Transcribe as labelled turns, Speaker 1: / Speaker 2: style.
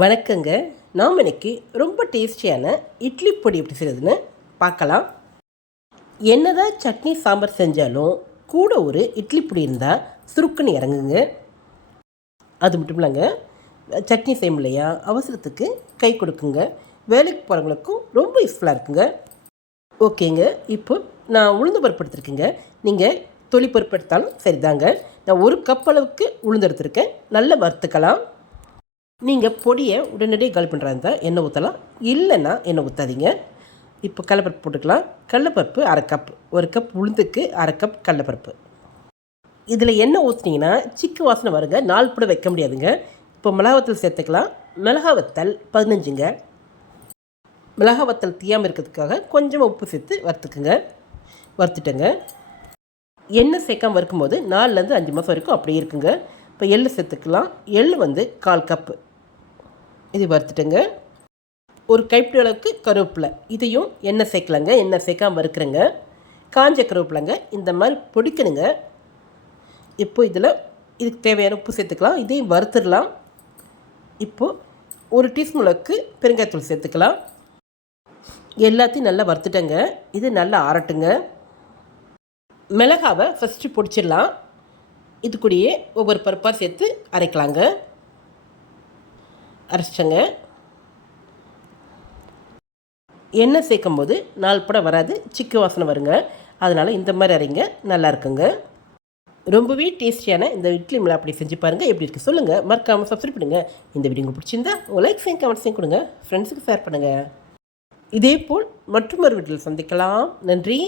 Speaker 1: வணக்கங்க. நாம் இன்னைக்கு ரொம்ப டேஸ்டியான இட்லி பொடி எப்படி செய்கிறதுன்னு பார்க்கலாம். என்னதான் சட்னி சாம்பார் செஞ்சாலும் கூட ஒரு இட்லி பொடி இருந்தால் சுருக்குன்னு இறங்குங்க. அது மட்டும் இல்லைங்க சட்னி செய்யும் இல்லையா அவசரத்துக்கு கை கொடுக்குங்க. வேலைக்கு போகிறவங்களுக்கும் ரொம்ப யூஸ்ஃபுல்லாக இருக்குங்க. ஓகேங்க இப்போ நான் உளுந்து பருப்பு எடுத்துருக்கேங்க. நீங்கள் தொளி எடுத்தாலும் சரிதாங்க. நான் ஒரு கப் அளவுக்கு உளுந்து எடுத்துருக்கேன். நல்லா வறுத்துக்கலாம். நீங்கள் பொடியை உடனடியாக கால் பண்ணுறா இருந்தால் எண்ணெய் ஊற்றலாம் இல்லைன்னா எண்ணெய் ஊற்றாதீங்க இப்போ கடலப்பருப்பு போட்டுக்கலாம். கடலப்பருப்பு அரை கப் ஒரு கப் உளுந்துக்கு அரை கப் கடலப்பருப்பு. இதில் எண்ணெய் ஊற்றுனீங்கன்னா சிக்கு வாசனை வருங்க. நாள் கூட வைக்க முடியாதுங்க. இப்போ மிளகாவத்தல் சேர்த்துக்கலாம். மிளகாவத்தல் பதினஞ்சுங்க. மிளகாவத்தல் தீயாமல் இருக்கிறதுக்காக கொஞ்சமாக உப்பு சேர்த்து வறுத்துக்குங்க. வறுத்துட்டேங்க. எண்ணெய் சேர்க்காம வறுக்கும்போது நாலுலேருந்து அஞ்சு மாதம் வரைக்கும் அப்படியே இருக்குங்க. இப்போ எள்ளு சேர்த்துக்கலாம். எள்ளு வந்து கால் கப்பு இது வறுத்துட்டுங்க. ஒரு கைப்பிடி அளவுக்கு கருவேப்பிலை. இதையும் எண்ணெய் சேர்க்கலங்க. எண்ணெய் சேர்க்காம வறுக்கிறேங்க. காஞ்ச கருவேப்பிலைங்க. இந்த மாதிரி பொடிக்கணுங்க. இப்போ இதில் இதுக்கு தேவையான உப்பு சேர்த்துக்கலாம். இதையும் வறுத்துடலாம். இப்போது ஒரு டீஸ்பூன் அளவுக்கு பெருங்காயத்தூள் சேர்த்துக்கலாம். எல்லாத்தையும் நல்லா வறுத்துட்டேங்க. இது நல்லா ஆறட்டுங்க. மிளகாவை ஃபஸ்ட்டு பொடிச்சிடலாம். இது கூடயே ஒவ்வொரு பருப்பாக சேர்த்து அரைக்கலாங்க. அரைச்சிட்டேங்க. எண்ணெய் சேர்க்கும் போது நாள் படம் வராது சிக்கு வாசனை வருங்க. அதனால் இந்த மாதிரி அரைங்க நல்லா இருக்குங்க. ரொம்பவே டேஸ்டியான இந்த இட்லி மிளா அப்படி செஞ்சு பாருங்கள் எப்படி இருக்குது சொல்லுங்கள் மறக்காமல் சப்ஸ்கிரைப் பண்ணுங்கள் இந்த வீடியோ உங்களுக்கு பிடிச்சிருந்தா உங்கள் லைக் செய்யும் கமெண்ட்ஸையும் கொடுங்க. ஃப்ரெண்ட்ஸுக்கு ஷேர் பண்ணுங்கள் இதே போல் மற்றும் வீட்டில் சந்திக்கலாம். நன்றி.